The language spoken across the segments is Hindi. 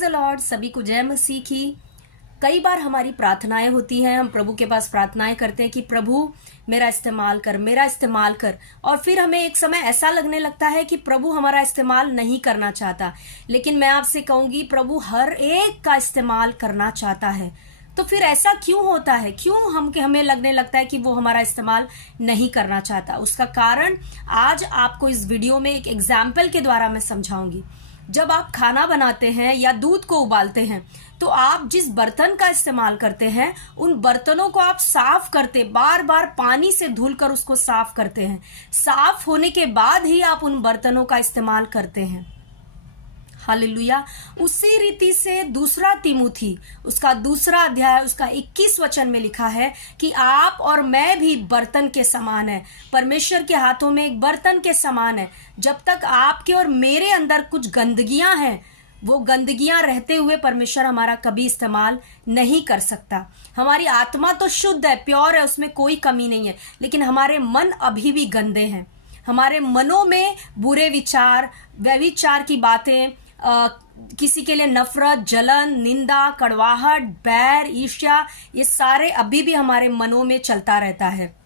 Praise the Lord. सभी को जय मसीह की। कई बार हमारी प्रार्थनाएं होती हैं, हम प्रभु के पास प्रार्थनाएं करते हैं कि प्रभु मेरा इस्तेमाल कर, मेरा इस्तेमाल कर। और फिर हमें एक समय ऐसा लगने लगता है कि प्रभु हमारा इस्तेमाल नहीं करना चाहता। लेकिन मैं आपसे कहूंगी, प्रभु हर एक का इस्तेमाल करना चाहता है। तो फिर ऐसा क्यों होता है? क्यों हमें लगने लगता है कि वो हमारा इस्तेमाल नहीं करना चाहता? उसका कारण आज आपको इस वीडियो में एक एग्जाम्पल के द्वारा मैं समझाऊंगी। जब आप खाना बनाते हैं या दूध को उबालते हैं तो आप जिस बर्तन का इस्तेमाल करते हैं उन बर्तनों को आप साफ करते, बार बार पानी से धुलकर उसको साफ करते हैं। साफ होने के बाद ही आप उन बर्तनों का इस्तेमाल करते हैं। हालेलुया। उसी रीति से दूसरा तिमुथी उसका दूसरा अध्याय उसका 21 वचन में लिखा है कि आप और मैं भी बर्तन के समान है, परमेश्वर के हाथों में एक बर्तन के समान है। जब तक आपके और मेरे अंदर कुछ गंदगियां हैं, वो गंदगियां रहते हुए परमेश्वर हमारा कभी इस्तेमाल नहीं कर सकता। हमारी आत्मा तो शुद्ध है, प्योर है, उसमें कोई कमी नहीं है, लेकिन हमारे मन अभी भी गंदे हैं। हमारे मनों में बुरे विचार, व्यभिचार की बातें, किसी के लिए नफरत, जलन, निंदा, कड़वाहट, बैर, ईर्ष्या, ये सारे अभी भी हमारे मनों में चलता रहता है।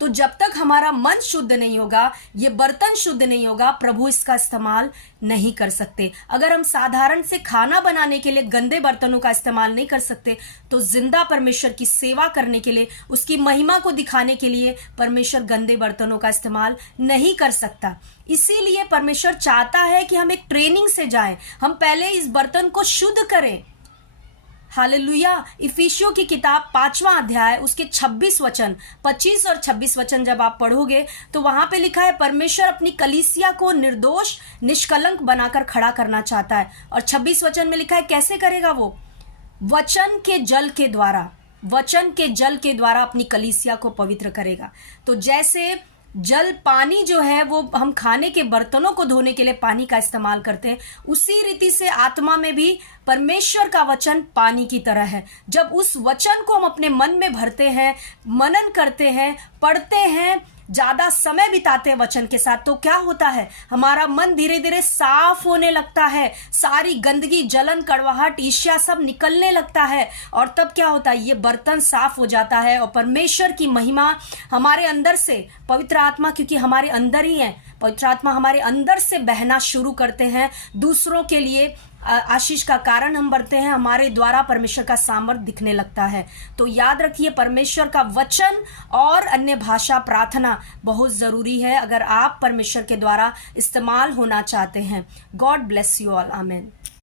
तो जब तक हमारा मन शुद्ध नहीं होगा, ये बर्तन शुद्ध नहीं होगा, प्रभु इसका इस्तेमाल नहीं कर सकते। अगर हम साधारण से खाना बनाने के लिए गंदे बर्तनों का इस्तेमाल नहीं कर सकते, तो जिंदा परमेश्वर की सेवा करने के लिए, उसकी महिमा को दिखाने के लिए परमेश्वर गंदे बर्तनों का इस्तेमाल नहीं कर सकता। इसीलिए परमेश्वर चाहता है कि हम एक ट्रेनिंग से जाएं, हम पहले इस बर्तन को शुद्ध करें। हालेलुया। इफिसियों की किताब 5वां अध्याय उसके 26 वचन, 25 और 26 वचन जब आप पढ़ोगे तो वहां पे लिखा है, परमेश्वर अपनी कलीसिया को निर्दोष, निष्कलंक बनाकर खड़ा करना चाहता है। और 26 वचन में लिखा है कैसे करेगा वो? वचन के जल के द्वारा, वचन के जल के द्वारा अपनी कलीसिया को पवित्र करेगा। तो जैसे जल, पानी जो है वो हम खाने के बर्तनों को धोने के लिए पानी का इस्तेमाल करते हैं, उसी रीति से आत्मा में भी परमेश्वर का वचन पानी की तरह है। जब उस वचन को हम अपने मन में भरते हैं, मनन करते हैं, पढ़ते हैं, ज्यादा समय बिताते हैं वचन के साथ, तो क्या होता है? हमारा मन धीरे धीरे साफ होने लगता है, सारी गंदगी, जलन, कड़वाहट, ईर्ष्या सब निकलने लगता है। और तब क्या होता है? ये बर्तन साफ हो जाता है और परमेश्वर की महिमा हमारे अंदर से, पवित्र आत्मा क्योंकि हमारे अंदर ही है, पवित्र आत्मा हमारे अंदर से बहना शुरू करते हैं। दूसरों के लिए आशीष का कारण हम बनते हैं, हमारे द्वारा परमेश्वर का सामर्थ्य दिखने लगता है। तो याद रखिए, परमेश्वर का वचन और अन्य भाषा प्रार्थना बहुत जरूरी है अगर आप परमेश्वर के द्वारा इस्तेमाल होना चाहते हैं। God bless you all. आमीन।